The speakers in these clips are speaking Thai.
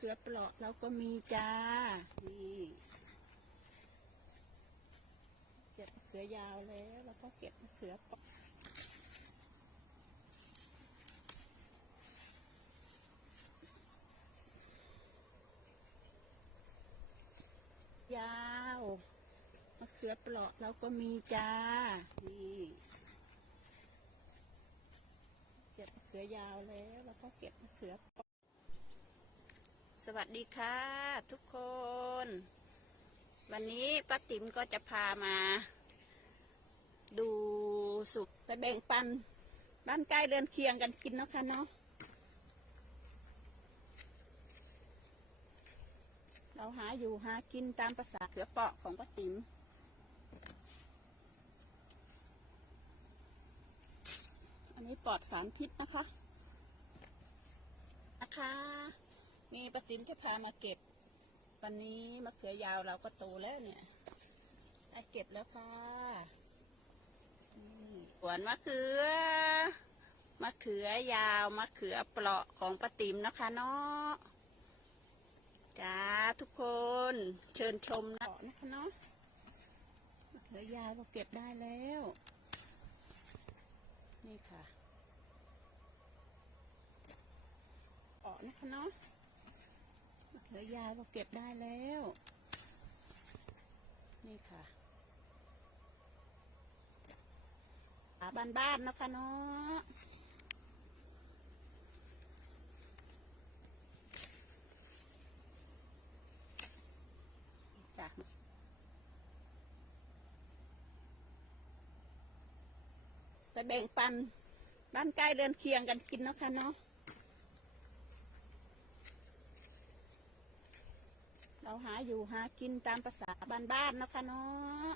เขือเปราะเราก็มีจ้า นี่เก็บเขือยาวแล้วแล้วก็เก็บเขือเปราะยาวมะเขือเปราะเราก็มีจ้า นี่เก็บเขือยาวแล้วแล้วก็เก็บมะเขือเสวัสดีค่ะ ทุกคน วันนี้ป้าติ๋มก็จะพามา ดูสุกไปแบ่งปัน บ้านใกล้เรือนเคียงกันกินเนาะค่ะเนาะเราหาอยู่หากินตามภาษาเขือเปาะของป้าติ๋มอันนี้ปลอดสารพิษนะคะนะคะ นี่ป้าติ๋มจะพามาเก็บ วันนี้มะเขือยาวเราก็โตแล้วเนี่ยได้เก็บแล้วค่ะนี่สวนมะเขือ มะเขือยาวมะเขือเปราะของป้าติ๋มนะคะเนาะจ้าทุกคนเชิญชมนะนะคะเนาะมะเขือยาวเราเก็บได้แล้ว นี่ค่ะออกนะคะเนาะ มะเขือยาวเราเก็บได้แล้ว นี่ค่ะขาบ้านๆนะคะเนาะจ้ะไปแบ่งปันบ้านใกล้เรือนเคียงกันกินนะคะเนาะ เราหาอยู่หากินตามภาษาบ้านๆนะคะเนาะ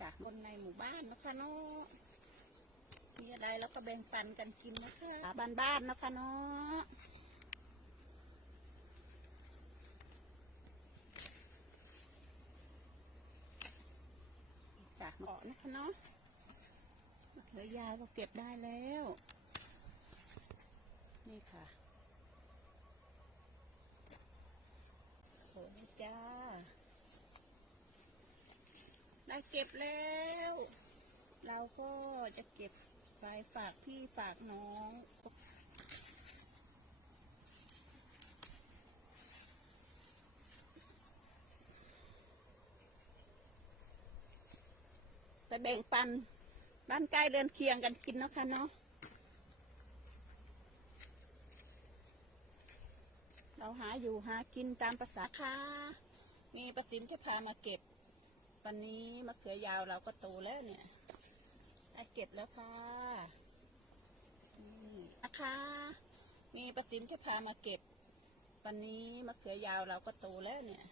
จากคนในหมู่บ้านนะคะเนาะมีอะไรเราก็แบ่งปันกันกินนะคะบ้านๆนะคะเนาะจากเกาะนะคะเนาะ มะเขือยาวเราเก็บได้แล้ว นี่ค่ะโอ้ยจ้า ได้เก็บแล้ว เราก็จะเก็บไปฝากพี่ฝากน้องไปแบ่งปัน บ้านใกล้เรือนเคียงกันกินเนาะค่ะเนาะเราหาอยู่หากินตามภาษาค่ะนี่ป้าติ๋มจะพามาเก็บ วันนี้มะเขือยาวเราก็โตแล้วเนี่ยได้เก็บแล้วค่ะนี่นะคะนี่ป้าติ๋มจะพามาเก็บ วันนี้มะเขือยาวเราก็โตแล้วเนี่ย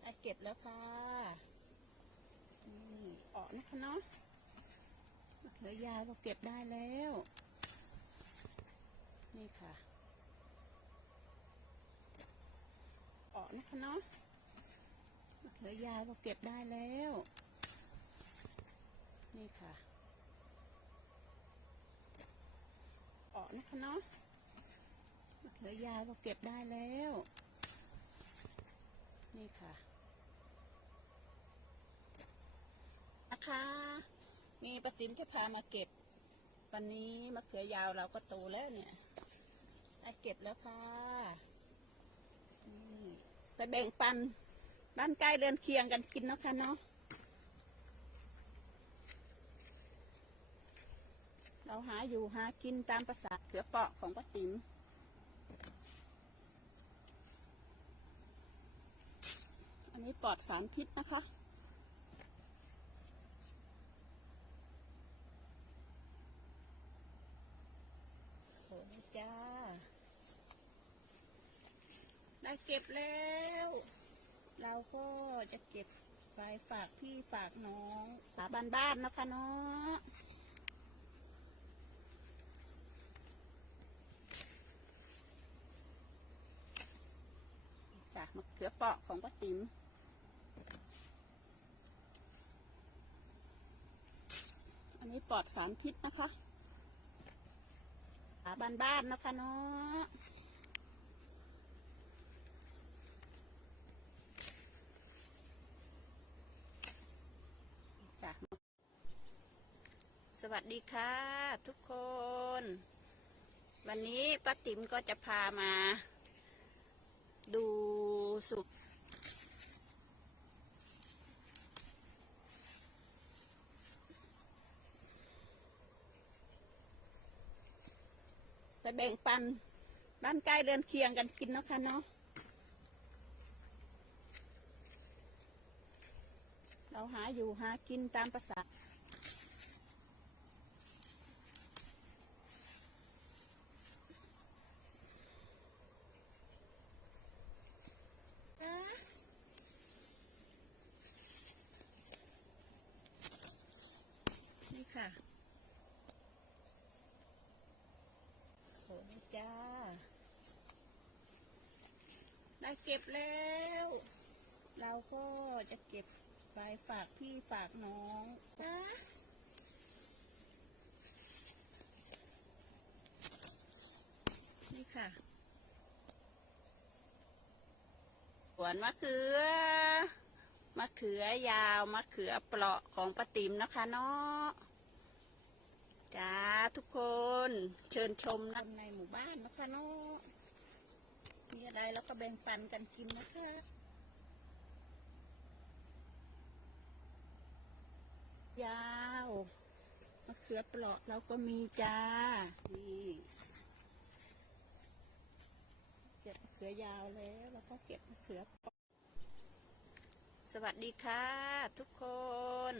ได้เก็บแล้วค่ะนี่ออกนะคะเนาะ มะเขือยาวเราเก็บได้แล้ว นี่ค่ะออกนะคะเนาะมะเขือยาวเราเก็บได้แล้ว นี่ค่ะออกนะคะเนาะมะเขือยาวเราเก็บได้แล้ว นี่ค่ะนะคะ นี่ป้าติ๋มจะพามาเก็บ วันนี้มะเขือยาวเราก็โตแล้วเนี่ยได้เก็บแล้วค่ะไปแบ่งปันบ้านใกล้เรือนเคียงกันกินเนาะค่ะเนาะเราหาอยู่หากินตามภาษาเขือเปาะของป้าติ๋มอันนี้ปลอดสารพิษนะคะ โอ้ยจ้า ได้เก็บแล้ว เราก็จะเก็บไปฝากพี่ฝากน้องฝาบ้านๆนะคะเนาะจ้ะมะเขือเปาะของป้าติ๋มอันนี้ปลอดสารพิษนะคะหาบ้านๆนะคะเนาะ สวัสดีค่ะ ทุกคน วันนี้ป้าติ๋มก็จะพามา ดูสุกไปแบ่งปันบ้านใกล้เดินเคียงกันกินเนาะค่ะเนาะเราหาอยู่หากินตามภาษานี่ค่ะ โอ้ยจ้า ได้เก็บแล้ว เราก็จะเก็บไปฝากพี่ฝากน้องจ้านี่ค่ะสวนมะเขือ มะเขือยาว มะเขือเปราะของป้าติ๋มนะคะเนาะจ้า ทุกคนเชิญชมนะในหมู่บ้านนะคะเนาะมีอะไรแล้วก็แบ่งปันกันกินนะคะยาวมะเขือเปราะเราก็มีจ้า นี่เก็บมะเขือยาวแล้วแล้วก็เก็บมะเขือสวัสดีค่ะ ทุกคน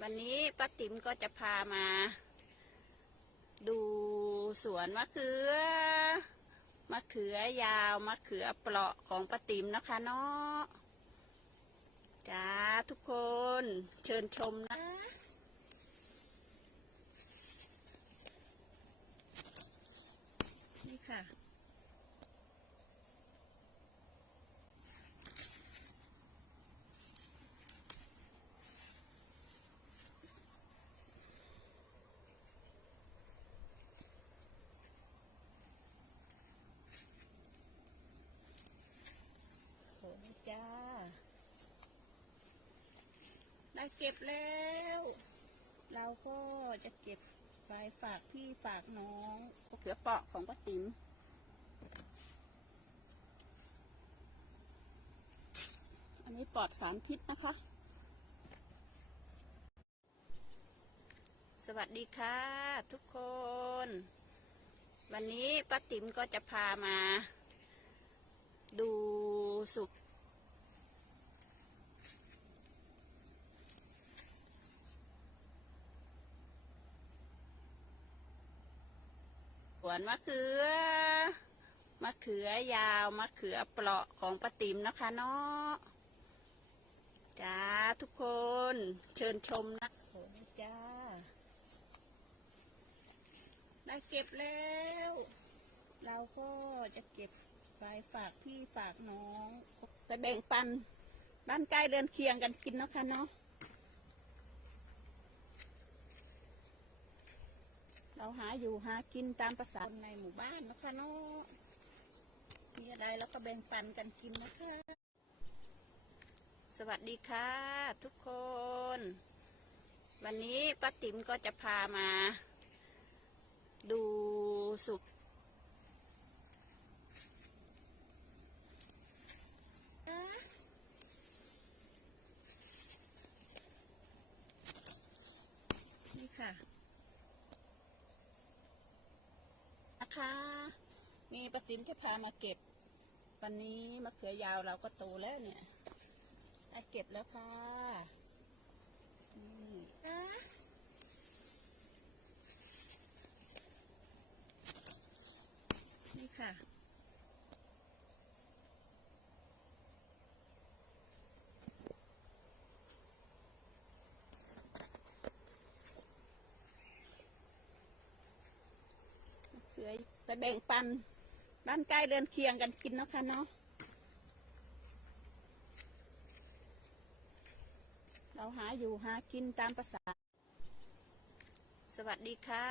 วันนี้ป้าติ๋มก็จะพามา ดูสวนมะเขือ มะเขือยาวมะเขือเปราะของป้าติ๋มนะคะเนาะจ้าทุกคนเชิญชมนะ นี่ค่ะ โอ้ยจ้า ได้ เก็บแล้ว เราก็จะเก็บไปฝากพี่ฝากน้องเขือเปาะของป้าติ๋มอันนี้ปลอดสารพิษนะคะ สวัสดีค่ะ ทุกคน วันนี้ป้าติ๋มก็จะพามา ดูสุก วนมะเขือ มะเขือยาว มะเขือเปราะของป้าติ๋มนะคะเนาะจ้าทุกคนเชิญชมนะโอ้จ้า ได้เก็บแล้ว เราก็จะเก็บไปฝากพี่ฝากน้อง ไปแบ่งปัน บ้านใกล้เดินเคียงกันกินเนาะค่ะเนาะ เราหาอยู่หากินตามภาษาคนในหมู่บ้านนะคะเนาะมีอะไรแล้วก็แบ่งปันกันกินนะคะ สวัสดีค่ะ ทุกคน วันนี้ป้าติ๋มก็จะพามา ดูสุก นี่ค่ะ นะคะ นี่ป้า ติ๋มจะพามาเก็บ วันนี้มะเขือยาวเราก็โตแล้วเนี่ยได้เก็บแล้วค่ะนี่นี่ค่ะเขือไปแบ่งปัน บ้านใกล้เดินเคียงกันกินเนาะค่ะเนาะเราหาอยู่หากินตามภาษา สวัสดีค่ะ